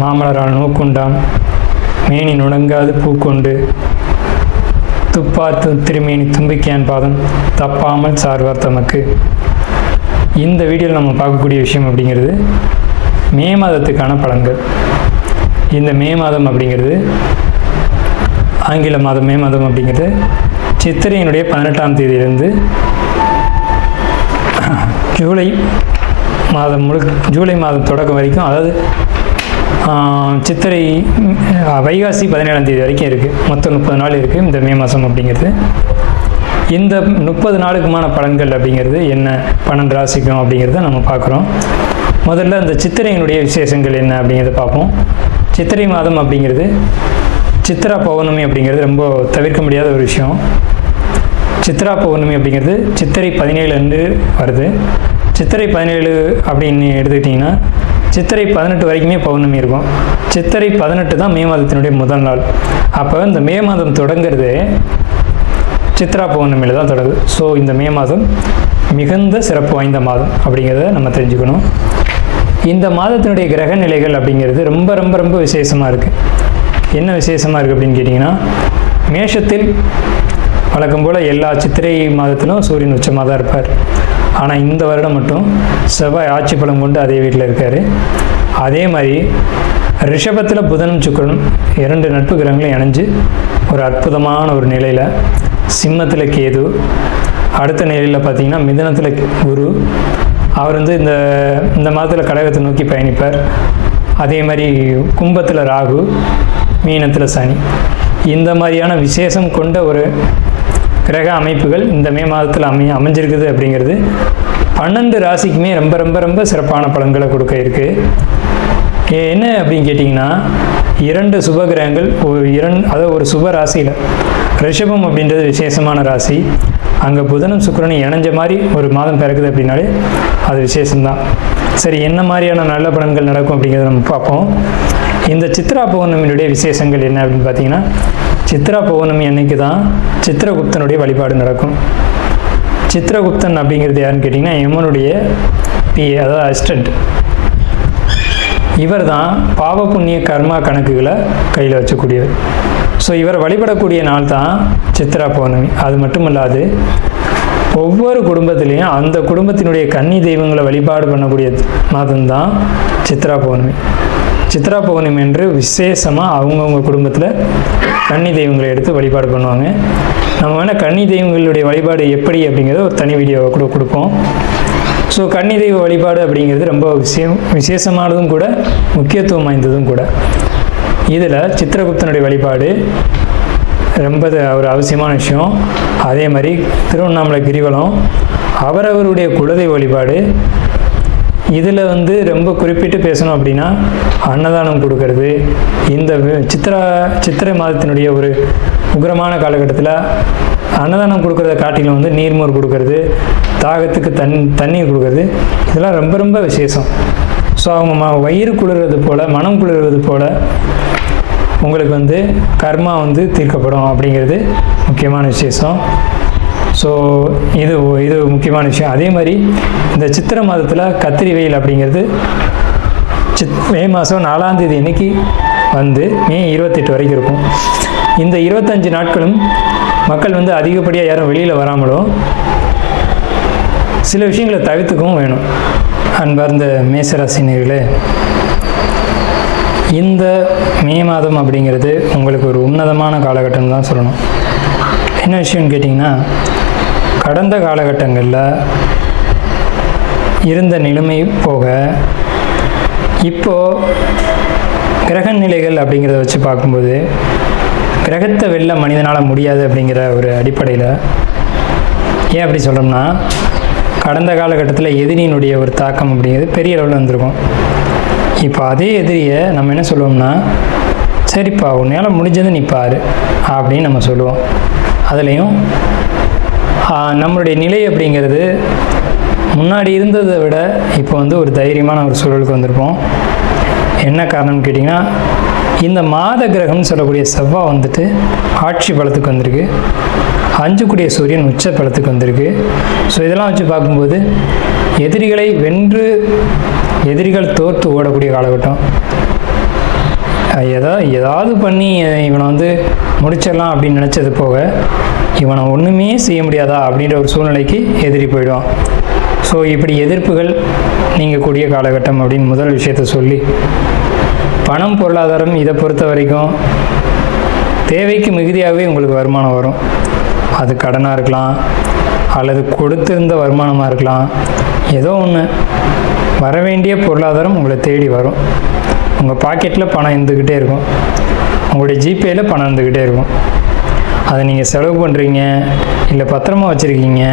மாமலரால் நோக்குண்டாம் மேனி நுணங்காது பூக்கொண்டு துப்பாத்து திருமேனி தும்பிக்கையான் பாதம் தப்பாமல் சார்வார் தமக்கு. இந்த வீடியோவில் நம்ம பார்க்கக்கூடிய விஷயம் அப்படிங்கிறது மே மாதத்துக்கான பலன்கள். இந்த மே மாதம் அப்படிங்கிறது ஆங்கில மாதம் மே மாதம் அப்படிங்கிறது சித்திரையினுடைய 18ஆம் தேதியிலிருந்து ஜூலை மாதம் தொடக்கம் வரைக்கும், அதாவது சித்திரை வைகாசி 17ஆம் தேதி வரைக்கும் இருக்குது. மொத்தம் 30 நாள் இருக்குது இந்த மே மாதம் அப்படிங்கிறது. இந்த 30 நாளுக்குமான பலன்கள் அப்படிங்கிறது என்ன, 12 ராசிக்கும் அப்படிங்கிறத நம்ம பார்க்குறோம். முதல்ல இந்த சித்திரையினுடைய விசேஷங்கள் என்ன அப்படிங்கிறத பார்ப்போம். சித்திரை மாதம் அப்படிங்கிறது சித்ரா பௌர்ணமி அப்படிங்கிறது ரொம்ப தவிர்க்க முடியாத ஒரு விஷயம். சித்ரா பௌர்ணமி அப்படிங்கிறது சித்திரை 17 அன்று வருது. சித்திரை 17 அப்படின்னு எடுத்துக்கிட்டிங்கன்னா சித்திரை 18 வரைக்குமே பௌர்ணமி இருக்கும். சித்திரை 18 தான் மே மாதத்தினுடைய முதல் நாள். அப்போ இந்த மே மாதம் தொடங்கிறது சித்ரா பௌர்ணமியில் தான் தொடங்குது. ஸோ இந்த மே மாதம் மிகுந்த சிறப்பு வாய்ந்த மாதம் அப்படிங்கிறத நம்ம தெரிஞ்சுக்கணும். இந்த மாதத்தினுடைய கிரக நிலைகள் அப்படிங்கிறது ரொம்ப ரொம்ப ரொம்ப விசேஷமாக இருக்குது. என்ன விசேஷமாக இருக்குது அப்படின்னு கேட்டிங்கன்னா, மேஷத்தில் வழக்கம் போல் எல்லா சித்திரை மாதத்திலும் சூரியன் உச்சமாக தான் இருப்பார். ஆனால் இந்த வருடம் மட்டும் செவ்வாய் ஆட்சி பலம் கொண்டு அதே வீட்டில் இருக்கார். அதே மாதிரி ரிஷபத்தில் புதனும் சுக்கிரனும் 2 நட்பு கிரகங்களும் இணைஞ்சு ஒரு அற்புதமான ஒரு நிலையில், சிம்மத்தில் கேது, அடுத்த நிலையில் பார்த்திங்கன்னா மிதுனத்தில் குரு, அவர் வந்து இந்த மாதத்தில் கடகத்தை நோக்கி பயணிப்பார். அதே மாதிரி கும்பத்தில் ராகு, மீனத்தில் சனி. இந்த மாதிரியான விசேஷம் கொண்ட ஒரு கிரக அமைப்புகள் இந்த மே மாதத்தில் அமைஞ்சிருக்குது அப்படிங்கிறது 12 ராசிக்குமே ரொம்ப ரொம்ப ரொம்ப சிறப்பான பலன்களை கொடுக்க இருக்குது. என்ன அப்படின்னு கேட்டிங்கன்னா, 2 சுப கிரகங்கள் அதாவது ஒரு சுப ராசியில், ரிஷபம் அப்படின்றது விசேஷமான ராசி, அங்கே புதனும் சுக்கிரனும் இணைஞ்ச மாதிரி ஒரு மாதம் பிறக்குது அப்படின்னாலே அது விசேஷம்தான். சரி, என்ன மாதிரியான நல்ல பலன்கள் நடக்கும் அப்படிங்கிறத நம்ம பார்ப்போம். இந்த சித்ரா பௌர்ணமியினுடைய விசேஷங்கள் என்ன அப்படின்னு பார்த்தீங்கன்னா, சித்ரா பௌர்ணமி அன்னைக்கு தான் சித்திரகுப்தனுடைய வழிபாடு நடக்கும். சித்திரகுப்தன் அப்படிங்கிறது யாருன்னு கேட்டிங்கன்னா, யமனுடைய அதாவது அசிஸ்டன்ட். இவர் தான் பாவ புண்ணிய கர்மா கணக்குகளை கையில் வச்சக்கூடியவர். ஸோ இவர் வழிபடக்கூடிய நாள் தான் சித்ரா பௌர்ணமி. அது மட்டும் இல்லாது ஒவ்வொரு குடும்பத்திலையும் அந்த குடும்பத்தினுடைய கன்னி தெய்வங்களை வழிபாடு பண்ணக்கூடிய மாதம்தான் சித்ரா பௌர்ணமி. சித்ரா பௌர்ணமி என்று விசேஷமாக அவங்கவுங்க குடும்பத்தில் கன்னி தெய்வங்களை எடுத்து வழிபாடு பண்ணுவாங்க. நம்ம வேணால் கன்னி தெய்வங்களுடைய வழிபாடு எப்படி அப்படிங்கிறத ஒரு தனி வீடியோவை கூட கொடுப்போம். ஸோ கன்னி தெய்வ வழிபாடு அப்படிங்கிறது ரொம்ப விசேஷமானதும் கூட, முக்கியத்துவம் வாய்ந்ததும் கூட. இதில் சித்திரகுப்தனுடைய வழிபாடு ரொம்ப ஒரு அவசியமான விஷயம். அதே மாதிரி திருவண்ணாமலை கிரிவலம், அவரவருடைய குலதெய்வ வழிபாடு. இதில் வந்து ரொம்ப குறிப்பிட்டு பேசணும் அப்படின்னா அன்னதானம் கொடுக்கறது. இந்த சித்திரை மாதத்தினுடைய ஒரு உக்கிரமான காலகட்டத்தில் அன்னதானம் கொடுக்கறத காட்டிலும் வந்து நீர்மோர் கொடுக்கறது, தாகத்துக்கு தண்ணீர் கொடுக்கறது, இதெல்லாம் ரொம்ப ரொம்ப விசேஷம். ஸோ அவங்க வயிறு குளிர்றது போல், மனம் குளிர்வது போல் உங்களுக்கு வந்து கர்மா வந்து தீர்க்கப்படும் அப்படிங்கிறது முக்கியமான விசேஷம். ஸோ இது முக்கியமான விஷயம். அதே மாதிரி இந்த சித்திரை மாதத்தில் கத்திரி வெயில் அப்படிங்கிறது மே மாதம் 4ஆம் தேதி அன்னைக்கு வந்து மே 28 வரைக்கும் இருக்கும். இந்த 25 நாட்களும் மக்கள் வந்து அதிகப்படியாக யாரும் வெளியில் வராமலும் சில விஷயங்களை தவிர்த்துக்கவும் வேணும். அன்பார்ந்த மேசராசினியர்களே, இந்த மே மாதம் அப்படிங்கிறது உங்களுக்கு ஒரு உன்னதமான காலகட்டம் தான் சொல்லணும். என்ன விஷயம்னு கேட்டிங்கன்னா, கடந்த காலகட்டங்களில் இருந்த நிலைமை போக இப்போது கிரக நிலைகள் அப்படிங்கிறத வச்சு பார்க்கும்போது கிரகத்தை வெல்ல மனிதனால் முடியாது அப்படிங்கிற ஒரு அடிப்படையில், ஏன் அப்படி சொல்கிறோம்னா, கடந்த காலகட்டத்தில் எதிரியினுடைய ஒரு தாக்கம் அப்படிங்கிறது பெரிய அளவில் வந்திருக்கும். இப்போ அதே எதிரியை நம்ம என்ன சொல்லுவோம்னா, சரிப்பா உன்னால் முடிஞ்சது நீ பாரு அப்படின்னு நம்ம சொல்லுவோம். அதுலேயும் நம்மளுடைய நிலை அப்படிங்கிறது முன்னாடி இருந்ததை விட இப்போ வந்து ஒரு தைரியமான ஒரு சூழலுக்கு வந்திருப்போம். என்ன காரணம்னு கேட்டிங்கன்னா, இந்த மாத கிரகம்னு சொல்லக்கூடிய செவ்வாய் வந்துட்டு ஆட்சி பலத்துக்கு வந்திருக்கு, 5 கூடிய சூரியன் உச்ச பலத்துக்கு வந்திருக்கு. ஸோ இதெல்லாம் வச்சு பார்க்கும்போது எதிரிகளை வென்று எதிரிகள் தோற்று ஓடக்கூடிய காலகட்டம். ஏதாவது பண்ணி இவனை வந்து முடிச்சிடலாம் அப்படின்னு நினச்சது போக இவனை ஒன்றுமே செய்ய முடியாதா அப்படின்ற ஒரு சூழ்நிலைக்கு எதிரி போயிடுவான். ஸோ இப்படி எதிர்ப்புகள் நீங்கக்கூடிய காலகட்டம் அப்படின்னு முதல் விஷயத்தை சொல்லி, பணம் பொருளாதாரம் இதை பொறுத்த வரைக்கும் தேவைக்கு மிகுதியாகவே உங்களுக்கு வருமானம் வரும். அது கடனாக இருக்கலாம், அல்லது கொடுத்திருந்த வருமானமாக இருக்கலாம். ஏதோ ஒன்று வரவேண்டிய பொருளாதாரம் உங்களை தேடி வரும். உங்கள் பாக்கெட்டில் பணம் இருந்துக்கிட்டே இருக்கும், உங்களுடைய ஜிபேயில் பணம் இருந்துக்கிட்டே இருக்கும். அதை நீங்கள் செலவு பண்ணுறீங்க, இல்லை பத்திரமா வச்சுருக்கீங்க,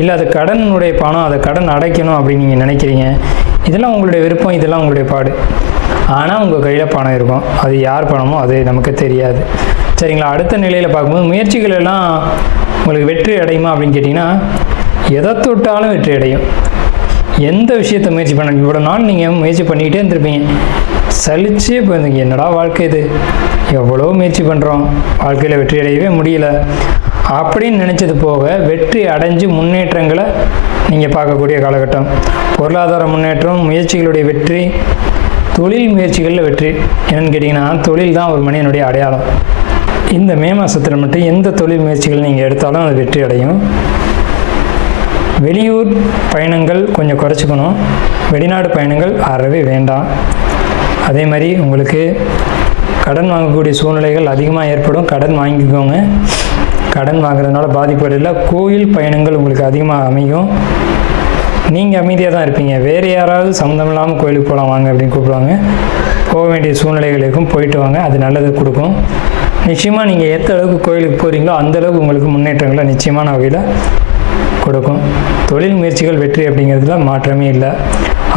இல்லை அது கடனுடைய பணம், அதை கடன் அடைக்கணும் அப்படின்னு நீங்கள் நினைக்கிறீங்க. இதெல்லாம் உங்களுடைய விருப்பம், இதெல்லாம் உங்களுடைய பாடு. ஆனால் உங்கள் கையில் பணம் இருக்கும். அது யார் பணமோ அது நமக்கு தெரியாது. சரிங்களா? அடுத்த நிலையில் பார்க்கும்போது முயற்சிகள் எல்லாம் உங்களுக்கு வெற்றி அடையுமா அப்படின்னு கேட்டிங்கன்னா, எதை தொட்டாலும் வெற்றி அடையும். எந்த விஷயத்தை முயற்சி பண்ண இவ்வளோ நாள் நீங்கள் முயற்சி பண்ணிக்கிட்டே இருந்திருப்பீங்க, சலிச்சே போயிருந்தீங்க. என்னடா வாழ்க்கை இது, எவ்வளோ முயற்சி பண்ணுறோம், வாழ்க்கையில் வெற்றி அடையவே முடியல அப்படின்னு நினச்சது போக வெற்றி அடைஞ்சு முன்னேற்றங்களை நீங்கள் பார்க்கக்கூடிய காலகட்டம். பொருளாதார முன்னேற்றம், முயற்சிகளுடைய வெற்றி, தொழில் முயற்சிகளில் வெற்றி. என்னென்னு கேட்டிங்கன்னா, தொழில் தான் ஒரு மனிதனுடைய அடையாளம். இந்த மே மாதத்தில் மட்டும் எந்த தொழில் முயற்சிகள் நீங்கள் எடுத்தாலும் அது வெற்றி அடையும். வெளியூர் பயணங்கள் கொஞ்சம் குறைச்சிக்கணும், வெளிநாடு பயணங்கள் அறவே வேண்டாம். அதே மாதிரி உங்களுக்கு கடன் வாங்கக்கூடிய சூழ்நிலைகள் அதிகமாக ஏற்படும், கடன் வாங்கிக்கோங்க. கடன் வாங்குறதுனால பாதிப்புகள் இல்லை. கோயில் பயணங்கள் உங்களுக்கு அதிகமாக அமையும். நீங்கள் அமைதியாக தான் இருப்பீங்க. வேறு யாராவது சம்மந்தம் இல்லாமல் கோயிலுக்கு போகலாம் வாங்க அப்படின்னு கூப்பிடுவாங்க. போக வேண்டிய சூழ்நிலைகள் இருக்கும், போயிட்டு வாங்க, அது நல்லது கொடுக்கும். நிச்சயமாக நீங்கள் எந்த அளவுக்கு கோயிலுக்கு போகிறீங்களோ அந்தளவுக்கு உங்களுக்கு முன்னேற்றங்களை நிச்சயமான வகையில் கொடுக்கும். தொழில் முயற்சிகள் வெற்றி அப்படிங்கிறதுல மாற்றமே இல்லை.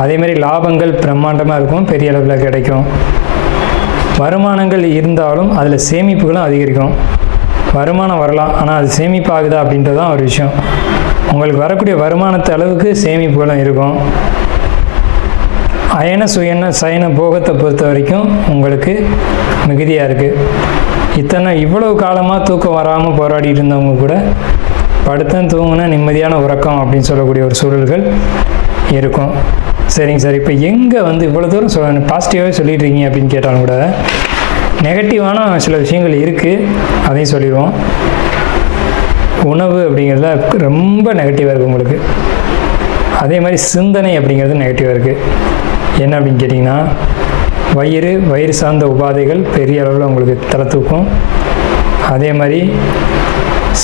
அதேமாதிரி லாபங்கள் பிரம்மாண்டமாக இருக்கும், பெரிய அளவில் கிடைக்கும். வருமானங்கள் இருந்தாலும் அதில் சேமிப்புகளும் அதிகரிக்கும். வருமானம் வரலாம், ஆனால் அது சேமிப்பு ஆகுதா அப்படின்றது தான் ஒரு விஷயம். உங்களுக்கு வரக்கூடிய வருமானத்து அளவுக்கு சேமிப்புகளும் இருக்கும். அயன சுயன சயன போகத்தை பொறுத்த வரைக்கும் உங்களுக்கு மிகுதியாக இருக்குது. இவ்வளவு காலமாக தூக்கம் வராமல் போராடிட்டு இருந்தவங்க கூட படுத்தன் தூங்கினா நிம்மதியான உறக்கம் அப்படின்னு சொல்லக்கூடிய ஒரு சூழல்கள் இருக்கும். சரிங்க சார், இப்போ எங்கே வந்து இவ்வளோ தூரம் பாசிட்டிவாகவே சொல்லிட்டு இருக்கீங்க அப்படின்னு கேட்டாலும் கூட நெகட்டிவான சில விஷயங்கள் இருக்குது, அதையும் சொல்லிடுவோம். உணவு அப்படிங்கிறதுல ரொம்ப நெகட்டிவாக இருக்குது உங்களுக்கு. அதே மாதிரி சிந்தனை அப்படிங்கிறது நெகட்டிவாக இருக்குது. என்ன அப்படின்னு கேட்டிங்கன்னா, வயிறு சார்ந்த உபாதைகள் பெரிய அளவில் உங்களுக்கு தலை தூக்கும். அதே மாதிரி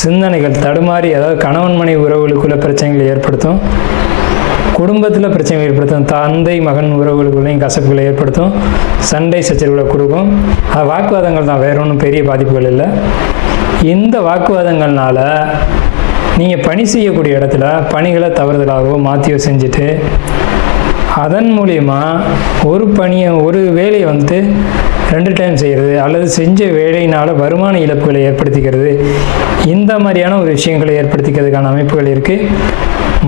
சிந்தனைகள் தடுமாறி, அதாவது கணவன் மனைவி உறவுகளுக்குள்ள பிரச்சனைகளை ஏற்படுத்தும், குடும்பத்தில் பிரச்சனைகள் ஏற்படுத்தும், தந்தை மகன் உறவுகளுக்குள்ளேயும் கசப்புகளை ஏற்படுத்தும், சண்டை சச்சரவுகளை கொடுக்கும். அது வாக்குவாதங்கள் தான், வேற ஒன்றும் பெரிய பாதிப்புகள் இல்லை. இந்த வாக்குவாதங்கள்னால நீங்கள் பணி செய்யக்கூடிய இடத்துல பணிகளை தவறுதலாகவோ மாற்றியோ செஞ்சுட்டு அதன் மூலிமா ஒரு வேலையை வந்துட்டு 2 டைம் செய்கிறது, அல்லது செஞ்ச வேலையினால் வருமான இழப்புகளை ஏற்படுத்திக்கிறது, இந்த மாதிரியான ஒரு விஷயங்களை ஏற்படுத்திக்கிறதுக்கான அமைப்புகள் இருக்குது.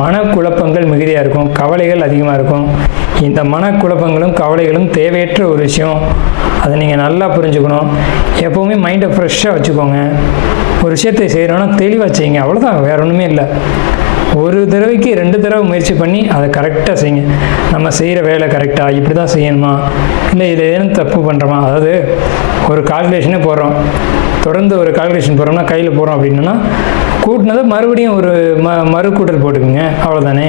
மனக்குழப்பங்கள் மிகுதியாக இருக்கும், கவலைகள் அதிகமாக இருக்கும். இந்த மனக்குழப்பங்களும் கவலைகளும் தேவையற்ற ஒரு விஷயம். அதை நீங்கள் நல்லா புரிஞ்சுக்கணும். எப்போவுமே மைண்டை ஃப்ரெஷ்ஷாக வச்சுக்கோங்க. ஒரு விஷயத்தை செய்கிறோன்னா தெளிவாக செய்யுங்க, அவ்வளோதான், வேற ஒன்றுமே இல்லை. ஒரு தடவைக்கு 2 தடவை முயற்சி பண்ணி அதை கரெக்டாக செய்யுங்க. நம்ம செய்கிற வேலை கரெக்டாக இப்படி தான் செய்யணுமா, இல்லை இதில் ஏதும் தப்பு பண்ணுறோமா, அதாவது ஒரு கால்குலேஷனே போடுறோம், தொடர்ந்து ஒரு கால்குலேஷன் போடுறோம்னா கையில் போடுறோம் அப்படின்னா கூட்டினதை மறுபடியும் ஒரு மறு கூட்டல் போட்டுக்குங்க, அவ்வளோதானே.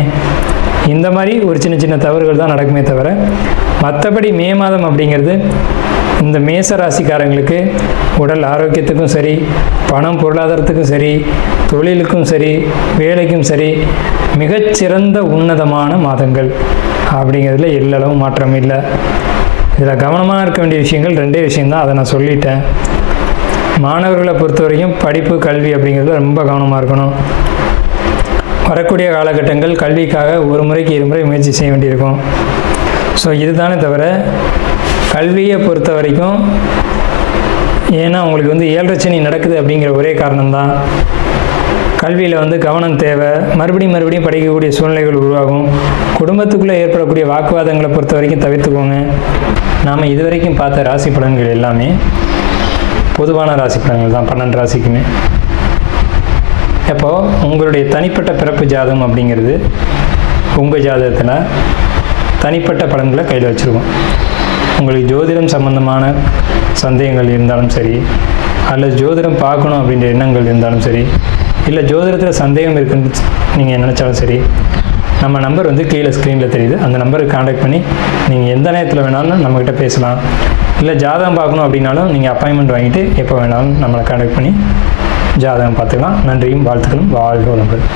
இந்த மாதிரி ஒரு சின்ன சின்ன தவறுகள் தான் நடக்குமே தவிர மற்றபடி மே மாதம் அப்படிங்கிறது இந்த மேச ராசிக்காரங்களுக்கு உடல் ஆரோக்கியத்துக்கும் சரி, பணம் பொருளாதாரத்துக்கும் சரி, தொழிலுக்கும் சரி, வேலைக்கும் சரி மிகச்சிறந்த உன்னதமான மாதங்கள் அப்படிங்கிறதுல எல்லளவும் மாற்றம் இல்லை. இதில் கவனமாக இருக்க வேண்டிய விஷயங்கள் 2 விஷயந்தான், அதை நான் சொல்லிட்டேன். மாணவர்களை பொறுத்த வரைக்கும் படிப்பு கல்வி அப்படிங்கிறது ரொம்ப கவனமாக இருக்கணும். வரக்கூடிய காலகட்டங்கள் கல்விக்காக 1 முறைக்கு 2 முறை முயற்சி செய்ய வேண்டியிருக்கும். ஸோ இதுதானே தவிர கல்வியை பொறுத்த வரைக்கும், ஏன்னா உங்களுக்கு வந்து 7 சனி நடக்குது அப்படிங்கிற ஒரே காரணம்தான். கல்வியில் கவனம் தேவை. மறுபடியும் படிக்கக்கூடிய சூழ்நிலைகள் உருவாகும். குடும்பத்துக்குள்ளே ஏற்படக்கூடிய வாக்குவாதங்களை பொறுத்த வரைக்கும் தவிர்த்துக்கோங்க. நாம் இதுவரைக்கும் பார்த்த ராசி பலன்கள் எல்லாமே பொதுவான ராசி பலன்கள் தான், 12 ராசிக்குமே. அப்போது உங்களுடைய தனிப்பட்ட பிறப்பு ஜாதகம் அப்படிங்கிறது உங்கள் ஜாதகத்தில் தனிப்பட்ட பலன்களை கையில் வச்சுருக்கோம். உங்களுக்கு ஜோதிடம் சம்பந்தமான சந்தேகங்கள் இருந்தாலும் சரி, அல்லது ஜோதிடம் பார்க்கணும் அப்படின்ற எண்ணங்கள் இருந்தாலும் சரி, இல்லை ஜோதிடத்தில் சந்தேகம் இருக்குன்னு நீங்கள் நினச்சாலும் சரி, நம்ம நம்பர் வந்து கீழே ஸ்க்ரீனில் தெரியுது. அந்த நம்பருக்கு காண்டாக்ட் பண்ணி நீங்கள் எந்த நேரத்தில் வேணாலும் நம்மக்கிட்ட பேசலாம். இல்லை ஜாதகம் பார்க்கணும் அப்படின்னாலும் நீங்கள் அப்பாயின்மெண்ட் வாங்கிட்டு எப்போ வேணாலும் நம்மளை காண்டாக்ட் பண்ணி ஜாதகம் பார்த்துக்கலாம். நன்றியும் வாழ்த்துக்களும். வாழ்க வளமுடன்.